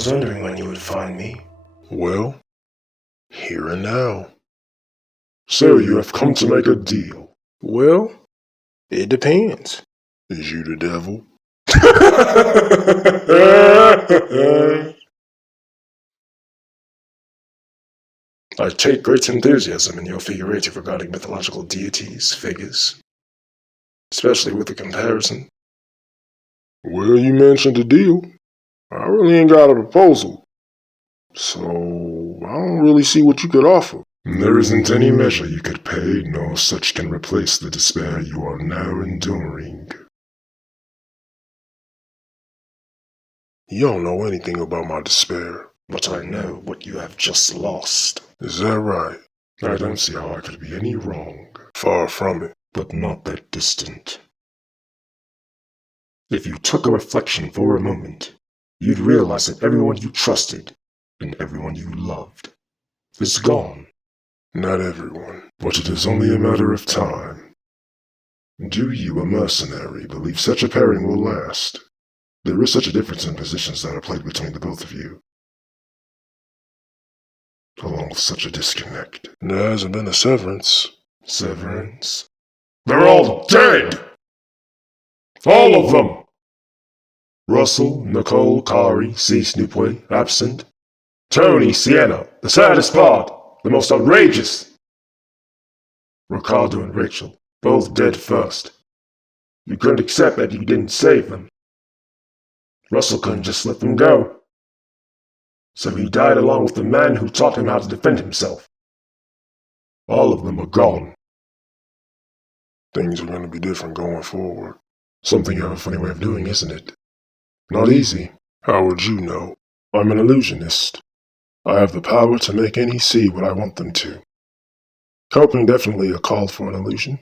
was wondering when you would find me. Well, here and now. So you have come to make a deal. Well, it depends. Is you the devil? I take great enthusiasm in your figurative regarding mythological deities, figures. Especially with the comparison. Well, you mentioned a deal. I really ain't got a proposal. So, I don't really see what you could offer. There isn't any measure you could pay, nor such can replace the despair you are now enduring. You don't know anything about my despair. But I know what you have just lost. Is that right? I don't see how I could be any wrong. Far from it. But not that distant. If you took a reflection for a moment, you'd realize that everyone you trusted and everyone you loved is gone. Not everyone, but it is only a matter of time. Do you, a mercenary, believe such a pairing will last? There is such a difference in positions that are played between the both of you, along with such a disconnect. There hasn't been a severance. Severance? They're all dead! All of them! Russell, Nicole, Kari, C. Snoopway, absent. Tony, Sienna, the saddest part, the most outrageous. Ricardo and Rachel, both dead first. You couldn't accept that you didn't save them. Russell couldn't just let them go. So he died along with the man who taught him how to defend himself. All of them are gone. Things are going to be different going forward. Something you have a funny way of doing, isn't it? Not easy. How would you know? I'm an illusionist. I have the power to make any see what I want them to. Coping definitely a call for an illusion.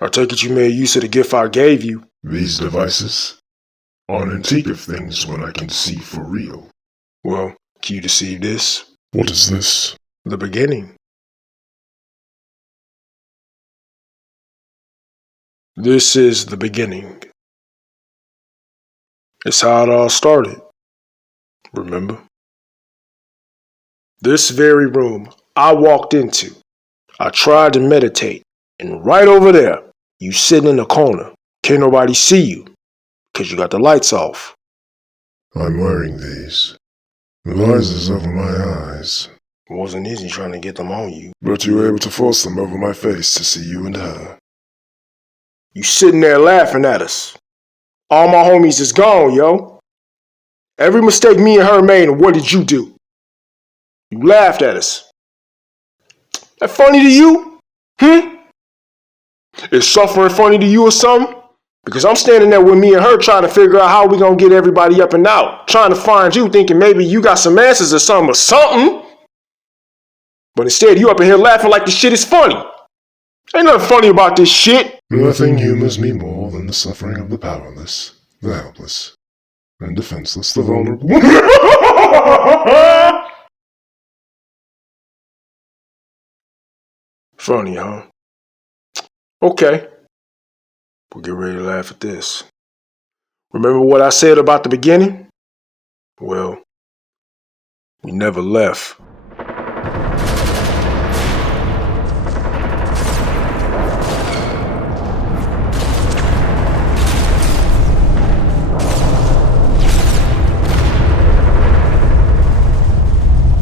I take it you made use of the gift I gave you. These devices are an antique of things when I can see for real. Well, can you deceive this? What is this? The beginning. This is the beginning. It's how it all started. Remember? This very room I walked into. I tried to meditate, and right over there, you sitting in the corner. Can't nobody see you, because you got the lights off. I'm wearing these. The visors over my eyes. It wasn't easy trying to get them on you. But you were able to force them over my face to see you and her. You sitting there laughing at us. All my homies is gone, yo. Every mistake me and her made, and what did you do? You laughed at us. That funny to you? Is suffering funny to you or something? Because I'm standing there with me and her trying to figure out how we gonna get everybody up and out. Trying to find you, thinking maybe you got some answers or something. But instead, you up in here laughing like the shit is funny. Ain't nothing funny about this shit. Nothing humors me more than the suffering of the powerless, the helpless, and defenseless, the vulnerable. Funny, huh? Okay. We'll get ready to laugh at this. Remember what I said about the beginning? Well, we never left.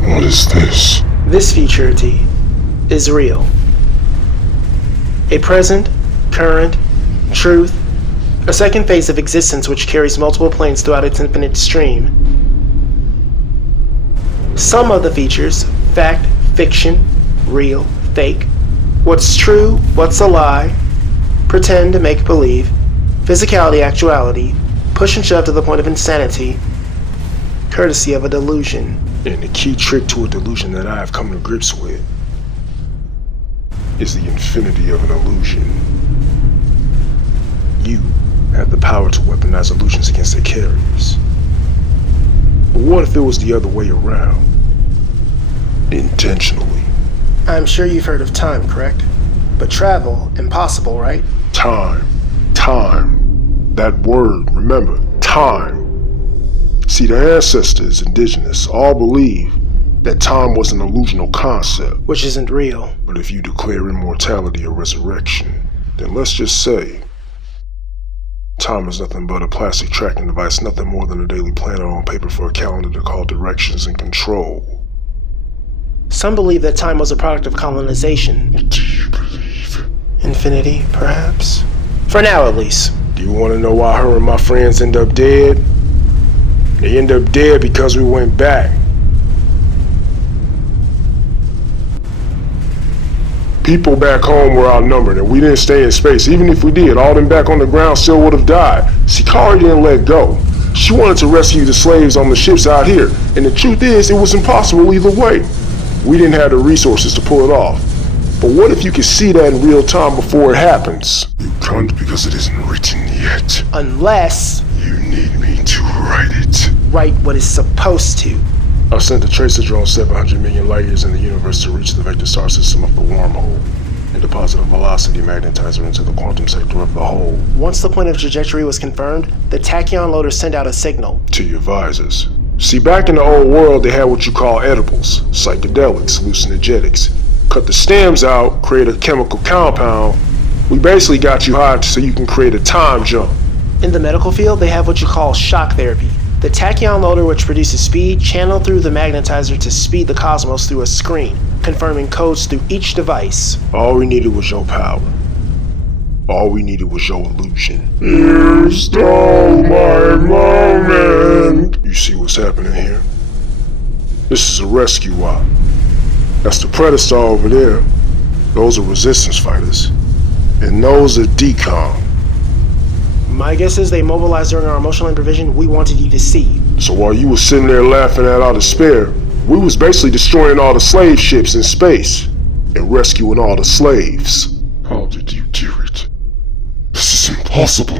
What is this? This futurity is real. A present, current, truth, a second phase of existence which carries multiple planes throughout its infinite stream. Some of the features, fact, fiction, real, fake, what's true, what's a lie, pretend, make believe, physicality, actuality, push and shove to the point of insanity, courtesy of a delusion. And the key trick to a delusion that I have come to grips with is the infinity of an illusion. You have the power to weaponize illusions against their carriers. But what if it was the other way around? Intentionally. I'm sure you've heard of time, correct? But travel, impossible, right? Time. That word, remember, time. See, the ancestors, indigenous, all believe that time was an illusional concept. Which isn't real. But if you declare immortality or resurrection, then let's just say time is nothing but a plastic tracking device, nothing more than a daily planner on paper for a calendar to call directions and control. Some believe that time was a product of colonization. What do you believe? Infinity, perhaps? For now, at least. Do you want to know why her and my friends end up dead? They end up dead because we went back. People back home were outnumbered, and we didn't stay in space. Even if we did, all them back on the ground still would have died. See, Kari didn't let go. She wanted to rescue the slaves on the ships out here, and the truth is, it was impossible either way. We didn't have the resources to pull it off. But what if you could see that in real time before it happens? You can't because it isn't written yet. Unless You need me to write it. write what is supposed to. I sent a tracer drone 700 million light years in the universe to reach the vector star system of the wormhole and deposit a velocity magnetizer into the quantum sector of the whole. Once the point of trajectory was confirmed, the tachyon loader sent out a signal. To your visors. See, back in the old world, they had what you call edibles, psychedelics, hallucinogenics. Cut the stems out, create a chemical compound. We basically got you high so you can create a time jump. In the medical field, they have what you call shock therapy. The tachyon loader, which produces speed, channeled through the magnetizer to speed the cosmos through a screen, confirming codes through each device. All we needed was your power. All we needed was your illusion. You stole my moment! You see what's happening here? This is a rescue op. That's the Predator over there. Those are resistance fighters. And those are decom. My guess is they mobilized during our emotional improvision we wanted you to see. So while you was sitting there laughing at our despair, we was basically destroying all the slave ships in space and rescuing all the slaves. How did you do it? This is impossible.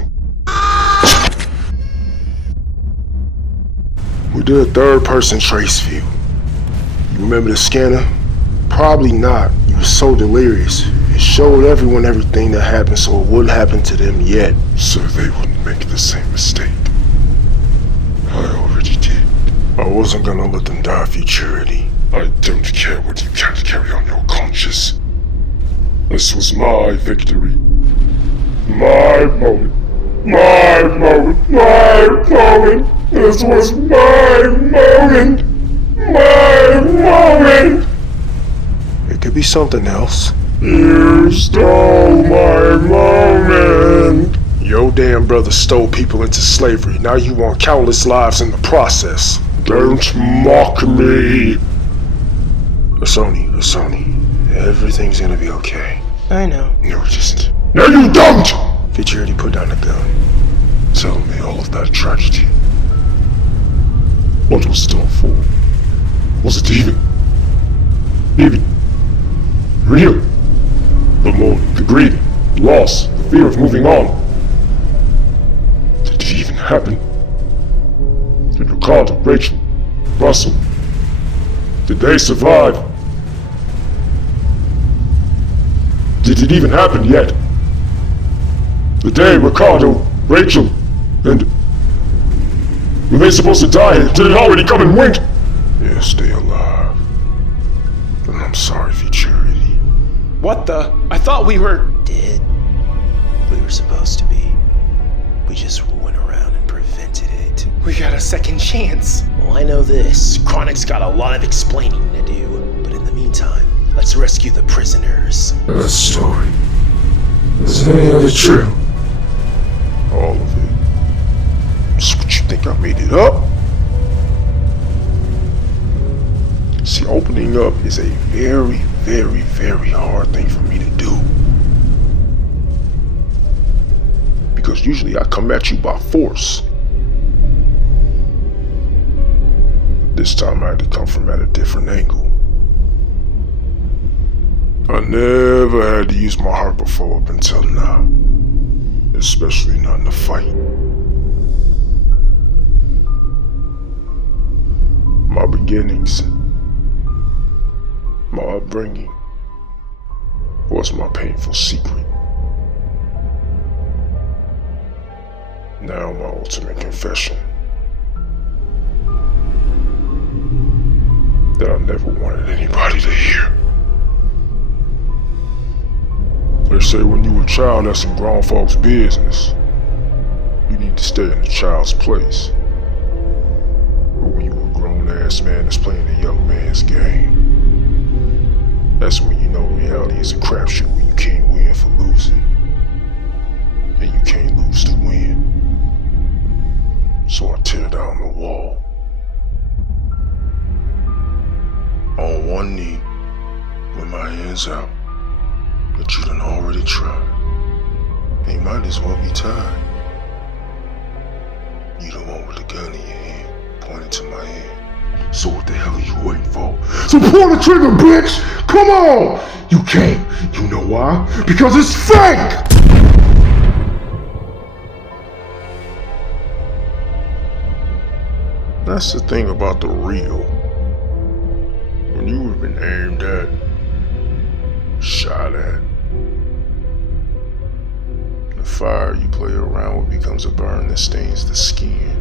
We did a third-person trace view. You remember the scanner? Probably not. You were so delirious. It showed everyone everything that happened so it wouldn't happen to them yet. So they wouldn't make the same mistake. I already did. I wasn't gonna let them die, Futurity. I don't care what you can't carry on your conscience. This was my victory. My moment. My moment. My moment. This was my moment. My moment. It could be something else. You stole my moment. Your damn brother stole people into slavery. Now you want countless lives in the process. Don't mock me. Asoni, everything's gonna be okay. I know. No, it isn't. No, you don't! Futurity, put down the gun. Tell me all of that tragedy. What was it all for? Was it even real? The mourning, the grieving, the loss, the fear of moving on. Did it even happen? Did Ricardo, Rachel, Russell, did they survive? Did it even happen yet? The day Ricardo, Rachel, and... were they supposed to die? Did it already come and went? Yes, stay alive. And I'm sorry, Futurity. What the? I thought we were dead. We were supposed to be. We just went around and prevented it. We got a second chance. Well, I know this. Chronic's got a lot of explaining to do. But in the meantime, let's rescue the prisoners. That story. Is any of it true? All of it. So what you think I made it up? See, opening up is a very, very, very hard thing for me to do. Because usually I come at you by force. This time I had to come from at a different angle. I never had to use my heart before up until now. Especially not in a fight. My beginnings, my upbringing, was my painful secret. Now my ultimate confession. that I never wanted anybody to hear. They say when you a child, that's some grown folks' business. You need to stay in the child's place. But when you a grown-ass man that's playing a young man's game, that's when you know reality is a crapshoot where you can't win for losing. And you can't lose to win. So I tear down the wall. On one knee, with my hands out. But you done already tried. And you might as well be tied. You the one with the gun in your hand, pointing to my head. So what the hell are you waiting for? So pull the trigger, bitch! Come on! You can't. You know why? Because it's fake! That's the thing about the real. When you have been aimed at, shot at, the fire you play around with becomes a burn that stains the skin.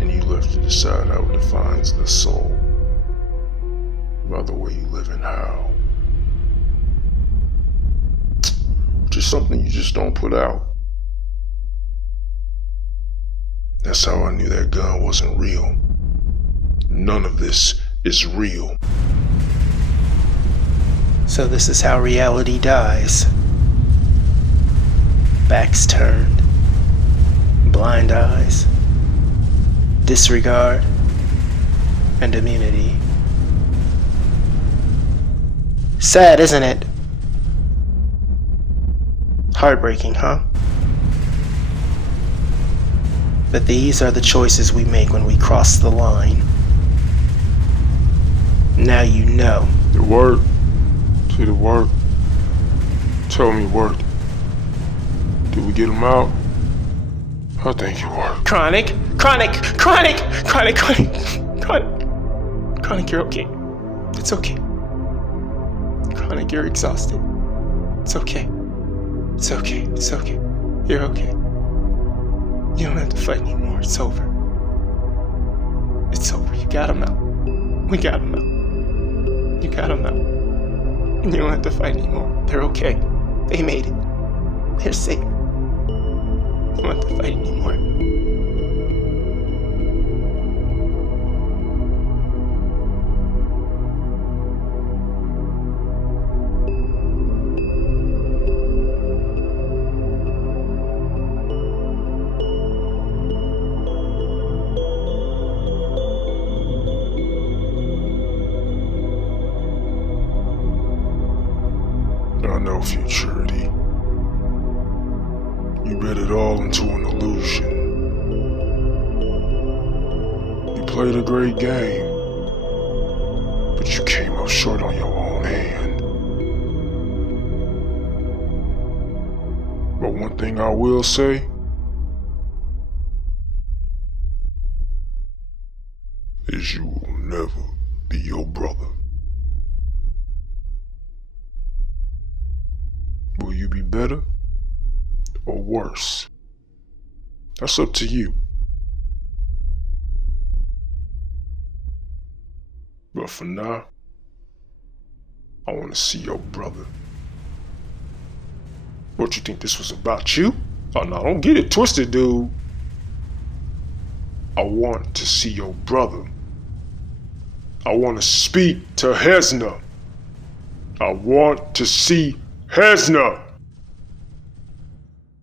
And you left to decide how it defines the soul by the way you live and how. Which is something you just don't put out. That's how I knew that gun wasn't real. None of this is real. So this is how reality dies. Backs turned. Blind eyes. Disregard. And immunity. Sad, isn't it? Heartbreaking, huh? But these are the choices we make when we cross the line. Now you know. It worked. See, it worked. Tell me it worked. Did we get him out? I think it worked. Chronic, you're okay. It's okay. Chronic, you're exhausted. It's okay. It's okay. It's okay. You're okay. You don't have to fight anymore. It's over. It's over. You got him out. We got him out. You got him out. And you don't have to fight anymore. They're okay. They made it. They're safe. You don't have to fight anymore. I know, futurity. You bet it all into an illusion. You played a great game, but you came up short on your own hand. But one thing I will say is you will never be your brother. Will you be better or worse? That's up to you. But for now, I want to see your brother. What, you think this was about you? Oh no, don't get it twisted, dude. I want to see your brother. I want to speak to Hesna. I want to see Hesna.